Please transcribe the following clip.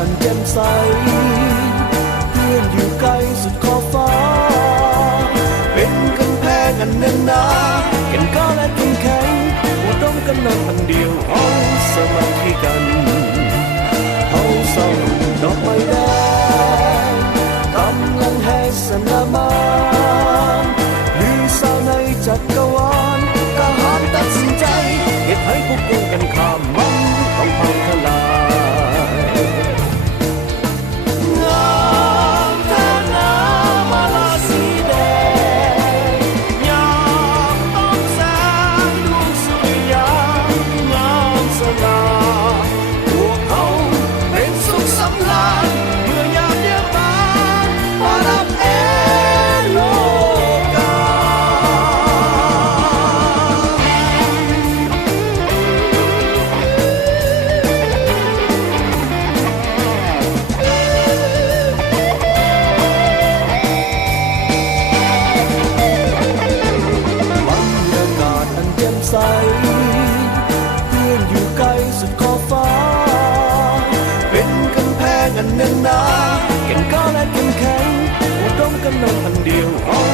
อันแจ่มใสเพื่อนอยู่ไกลสุดขอบฟ้าเป็นกำแพงอันแน่นหนาแก่นกล้าและเข้มแข็งอุดมกันนั้นอันเดียวเอาสมาธิกันเอาส่องดอกไม้แดงกำลังแห่สนามานลือสาวในจักรวาลกล้าหาญตัดสินใจเหตุให้พวกกูกันข้ามมันต้องพังทลายเพื่อนอยู่ไกลสุดขอบฟ้าเป็นกำแพงอันแน่นหนาแก่นกล้าและเข้มแข็งอุดมกันนั้นอันเดียวเอา